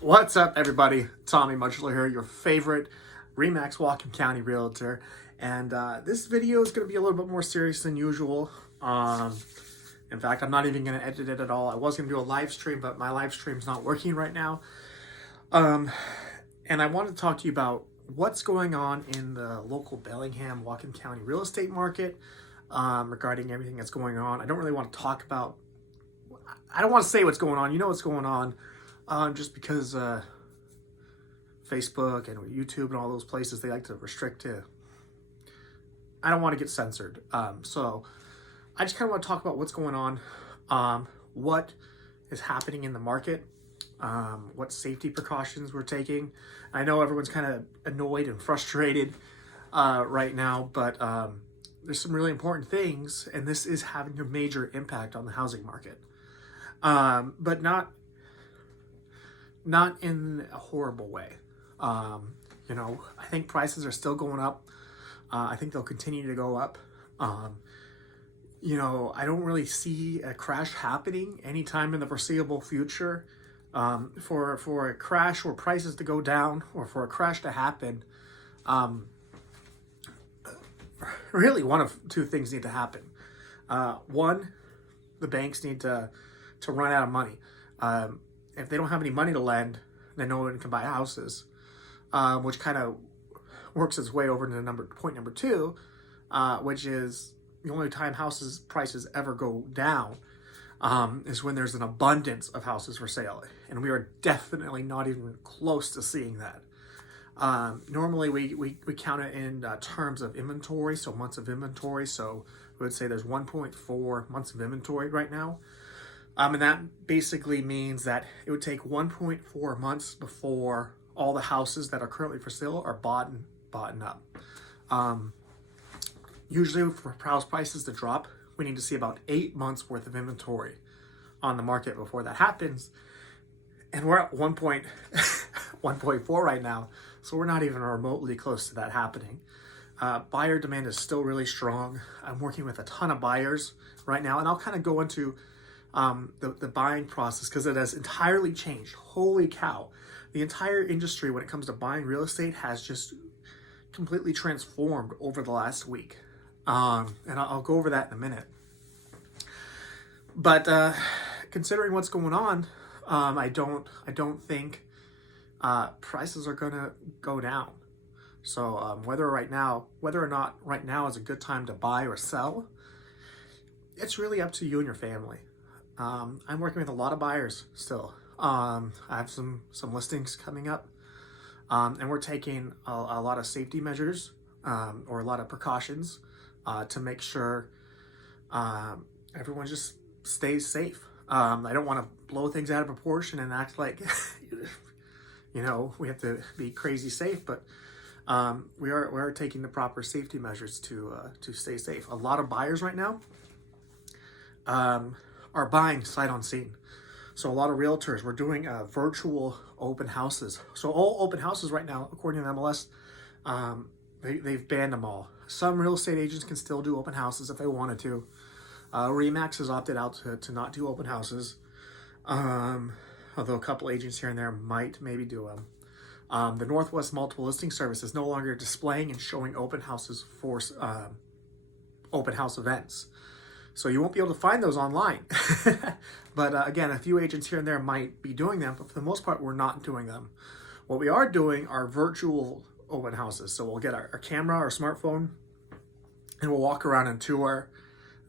What's up, everybody? Tommy Mutchler here, your favorite RE/MAX Whatcom County realtor. And this video is going to be a little bit more serious than usual. In fact, I'm not even going to edit it at all. I was going to do a live stream, but my live stream's not working right now. And I wanted to talk to you about what's going on in the local Bellingham, Whatcom County real estate market regarding everything that's going on. I don't really want to talk about, I don't want to say what's going on. You know what's going on. Just because Facebook and YouTube and all those places, they like to restrict to. I don't want to get censored. So I just kind of want to talk about what's going on, what is happening in the market, what safety precautions we're taking. I know everyone's kind of annoyed and frustrated right now, but there's some really important things, and this is having a major impact on the housing market. But not in a horrible way. I think prices are still going up. I think they'll continue to go up. I don't really see a crash happening anytime in the foreseeable future. For a crash or prices to go down, or for a crash to happen, really one of two things need to happen. One, the banks need to run out of money. If they don't have any money to lend, then no one can buy houses, which kind of works its way over to point number two, which is the only time houses prices ever go down is when there's an abundance of houses for sale, and we are definitely not even close to seeing that. Normally we count it in terms of inventory, so months of inventory. So we would say there's 1.4 months of inventory right now. And that basically means that it would take 1.4 months before all the houses that are currently for sale are bought up. Usually for house prices to drop, we need to see about 8 months worth of inventory on the market before that happens. And we're at 1.4 right now, so we're not even remotely close to that happening. Buyer demand is still really strong. I'm working with a ton of buyers right now, and I'll kind of go into the buying process, because it has entirely changed. Holy cow. The entire industry when it comes to buying real estate has just completely transformed over the last week. And I'll go over that in a minute. But considering what's going on, I don't think prices are gonna go down. So whether or not right now is a good time to buy or sell, it's really up to you and your family. I'm working with a lot of buyers still. I have some listings coming up, and we're taking a lot of safety measures, or a lot of precautions, to make sure everyone just stays safe. I don't want to blow things out of proportion and act like, we have to be crazy safe, but we are taking the proper safety measures to stay safe. A lot of buyers right now are buying sight unseen. So a lot of realtors, we're doing virtual open houses. So all open houses right now, according to MLS, they've banned them all. Some real estate agents can still do open houses if they wanted to. RE/MAX has opted out to not do open houses, although a couple agents here and there might maybe do them. The Northwest Multiple Listing Service is no longer displaying and showing open houses for open house events. So you won't be able to find those online. But again, a few agents here and there might be doing them, but for the most part, we're not doing them. What we are doing are virtual open houses. So we'll get our camera, our smartphone, and we'll walk around and tour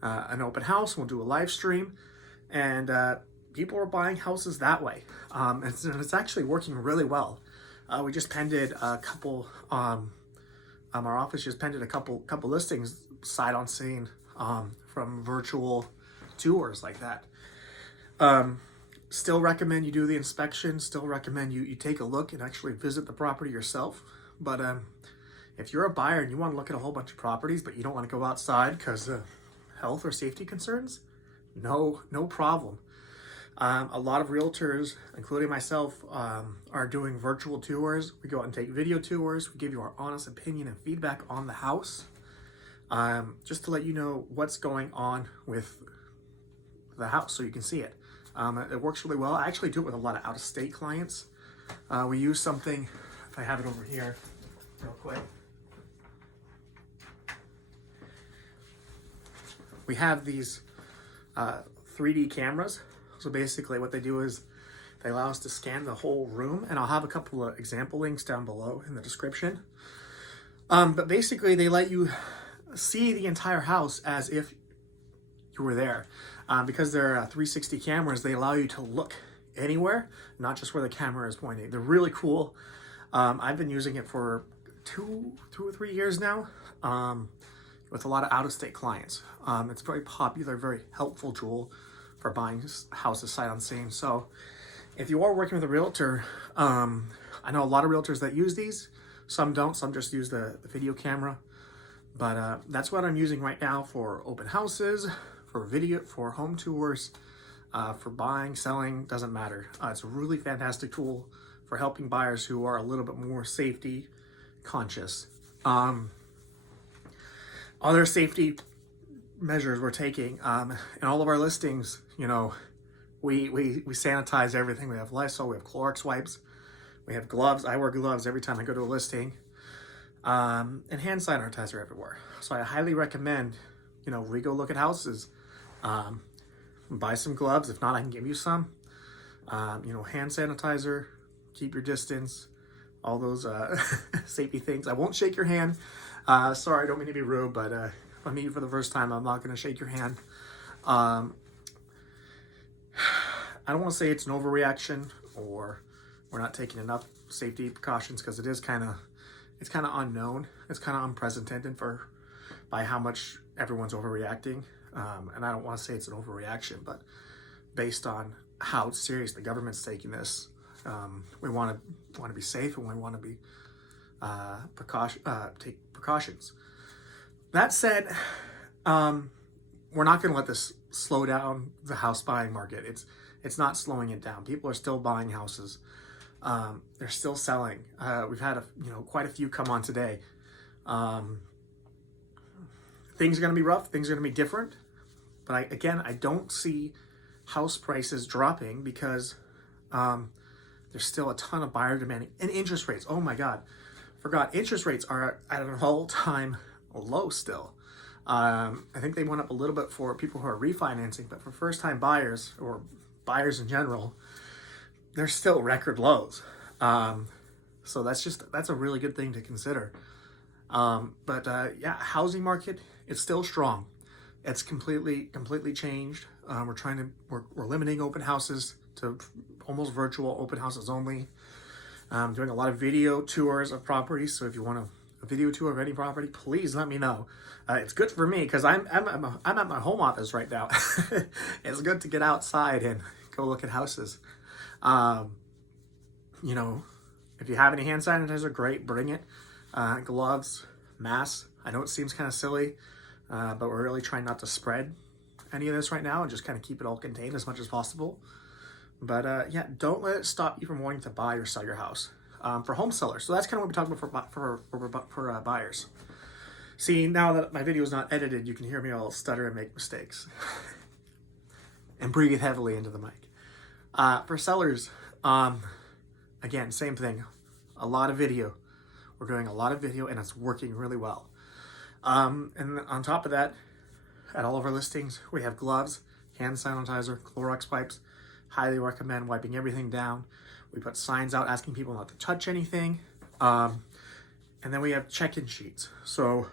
an open house. We'll do a live stream, and people are buying houses that way. And it's actually working really well. We just pended a couple, our office just pended a couple listings sight unseen, from virtual tours like that. Still recommend you do the inspection, still recommend you take a look and actually visit the property yourself. But if you're a buyer and you want to look at a whole bunch of properties, but you don't want to go outside because of health or safety concerns, no problem. A lot of realtors, including myself, are doing virtual tours. We go out and take video tours. We give you our honest opinion and feedback on the house. Just to let you know what's going on with the house so you can see it. It works really well. I actually do it with a lot of out-of-state clients. We use something, if I have it over here real quick. We have these 3D cameras. So basically what they do is they allow us to scan the whole room, and I'll have a couple of example links down below in the description. But basically they let you see the entire house as if you were there. Because they're 360 cameras, they allow you to look anywhere, not just where the camera is pointing. They're really cool. I've been using it for two or 3 years now, with a lot of out-of-state clients. It's a very popular, very helpful tool for buying houses sight unseen. So if you are working with a realtor, I know a lot of realtors that use these. Some don't, some just use the video camera. But that's what I'm using right now for open houses, for video, for home tours, for buying, selling, doesn't matter. It's a really fantastic tool for helping buyers who are a little bit more safety conscious. Other safety measures we're taking in all of our listings, you know, we sanitize everything. We have Lysol, we have Clorox wipes, we have gloves. I wear gloves every time I go to a listing, and hand sanitizer everywhere. So I highly recommend, you know, we go look at houses, buy some gloves. If not, I can give you some. You know, hand sanitizer, keep your distance, all those safety things. I won't shake your hand. Sorry, I don't mean to be rude, but if I meet you for the first time, I'm not going to shake your hand. I don't want to say it's an overreaction or we're not taking enough safety precautions, because it is it's kind of unknown. It's kind of unprecedented by how much everyone's overreacting. And I don't want to say it's an overreaction, but based on how serious the government's taking this, we want to be safe, and we want to be take precautions. That said, we're not going to let this slow down the house buying market. It's not slowing it down. People are still buying houses. They're still selling. We've had quite a few come on today. Things are going to be rough. Things are going to be different. But I don't see house prices dropping, because there's still a ton of buyer demand. And interest rates, oh my God, forgot, interest rates are at an all-time low still. I think they went up a little bit for people who are refinancing, but for first-time buyers or buyers in general, they're still record lows. So that's a really good thing to consider. Yeah, housing market, it's still strong. It's completely changed. We're limiting open houses to almost virtual open houses only. Doing a lot of video tours of properties. So if you want a video tour of any property, please let me know. It's good for me, because I'm at my home office right now. It's good to get outside and go look at houses. You know, if you have any hand sanitizer, great, bring it. Gloves, masks. I know it seems kind of silly, but we're really trying not to spread any of this right now and just kind of keep it all contained as much as possible. But yeah, don't let it stop you from wanting to buy or sell your house. For home sellers, so that's kind of what we're talking about for buyers. See, now that my video is not edited, you can hear me all stutter and make mistakes, and breathe heavily into the mic. For sellers, again, same thing. A lot of video. We're doing a lot of video, and it's working really well. And on top of that, at all of our listings, we have gloves, hand sanitizer, Clorox wipes. Highly recommend wiping everything down. We put signs out asking people not to touch anything. And then we have check-in sheets. So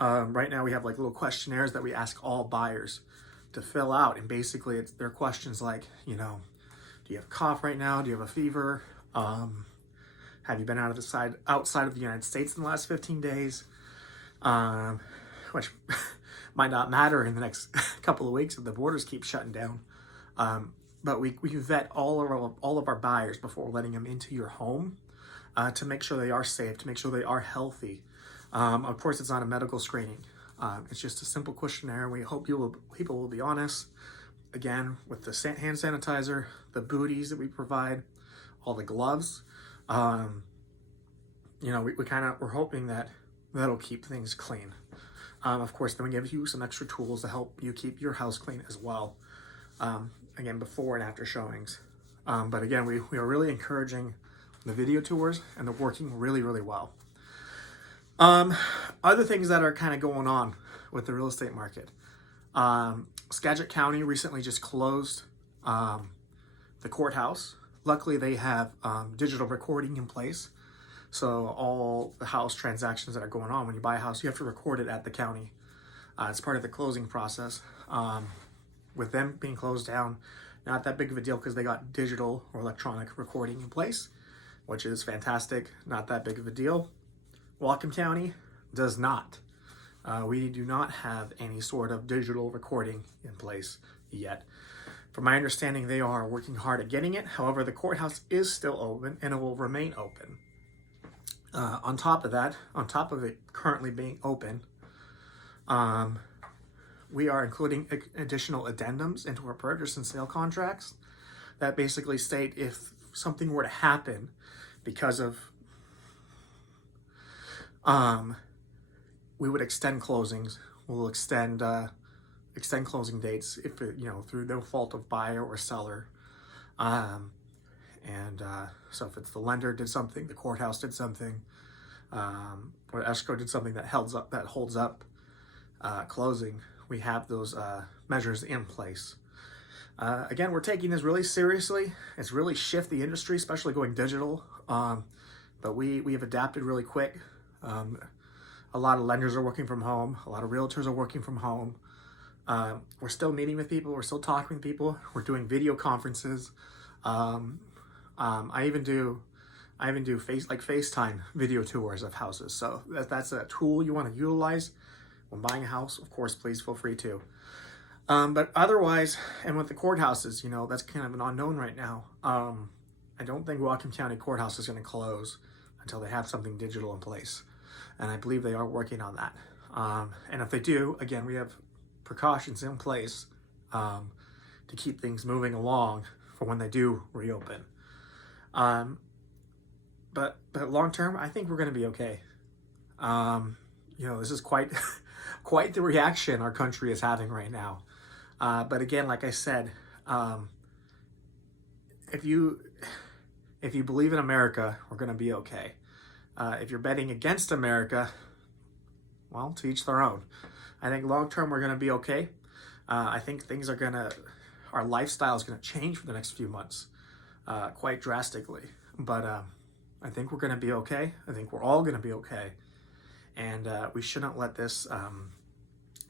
right now we have like little questionnaires that we ask all buyers to fill out. And basically they're questions like, you know, do you have a cough right now? Do you have a fever? Have you been outside of the United States in the last 15 days? Which might not matter in the next couple of weeks if the borders keep shutting down. But we vet all of our buyers before letting them into your home, to make sure they are safe, to make sure they are healthy. Of course, it's not a medical screening. It's just a simple questionnaire, and we hope people will be honest. Again, with the hand sanitizer, the booties that we provide, all the gloves. You know, we're hoping that that'll keep things clean. Of course, then we give you some extra tools to help you keep your house clean as well. Again, before and after showings. But again, we are really encouraging the video tours, and they're working really, really well. Other things that are kind of going on with the real estate market. Skagit County recently just closed the courthouse. Luckily, they have digital recording in place. So all the house transactions that are going on, when you buy a house, you have to record it at the county. It's part of the closing process. With them being closed down, not that big of a deal because they got digital or electronic recording in place, which is fantastic. Not that big of a deal. Whatcom County does not. We do not have any sort of digital recording in place yet. From my understanding, they are working hard at getting it. However, the courthouse is still open and it will remain open. On top of that, on top of it currently being open, we are including additional addendums into our purchase and sale contracts that basically state if something were to happen because of, we would extend closings. We'll extend closing dates if it, through no fault of buyer or seller. So if it's the lender did something, the courthouse did something, or escrow did something that holds up closing, we have those measures in place. Again, we're taking this really seriously. It's really shift the industry, especially going digital. But we have adapted really quick. A lot of lenders are working from home. A lot of realtors are working from home. We're still meeting with people. We're still talking with people. We're doing video conferences. I even do FaceTime video tours of houses. So that's a tool you want to utilize when buying a house. Of course, please feel free to. But otherwise, and with the courthouses, that's kind of an unknown right now. I don't think Whatcom County Courthouse is going to close until they have something digital in place. And I believe they are working on that. And if they do, again, we have precautions in place to keep things moving along for when they do reopen. But long term, I think we're going to be okay. This is quite the reaction our country is having right now. But again, like I said, if you believe in America, we're going to be okay. If you're betting against America, well, to each their own. I think long term we're going to be okay. I think our lifestyle is going to change for the next few months, quite drastically. But I think we're going to be okay. I think we're all going to be okay. And we shouldn't let this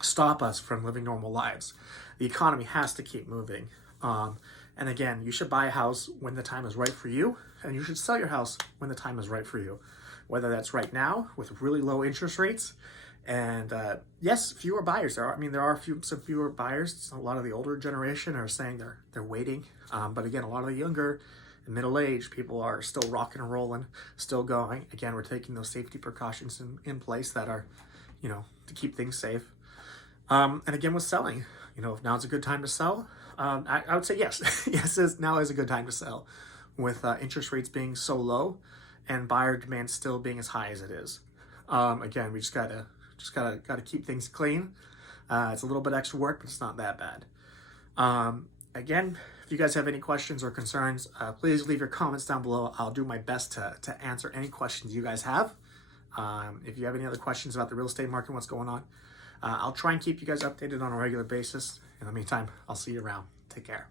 stop us from living normal lives. The economy has to keep moving. And again, you should buy a house when the time is right for you, and you should sell your house when the time is right for you. Whether that's right now with really low interest rates, and yes, fewer buyers. There are some fewer buyers. A lot of the older generation are saying they're waiting. But again, a lot of the younger and middle-aged people are still rocking and rolling, still going. Again, we're taking those safety precautions in place that are, to keep things safe. And again, with selling, if now's a good time to sell, I would say yes. Now is a good time to sell, with interest rates being so low and buyer demand still being as high as it is. Again, we just gotta keep things clean. It's a little bit extra work, but it's not that bad. Again, if you guys have any questions or concerns, please leave your comments down below. I'll do my best to answer any questions you guys have. If you have any other questions about the real estate market, what's going on, I'll try and keep you guys updated on a regular basis. In the meantime, I'll see you around. Take care.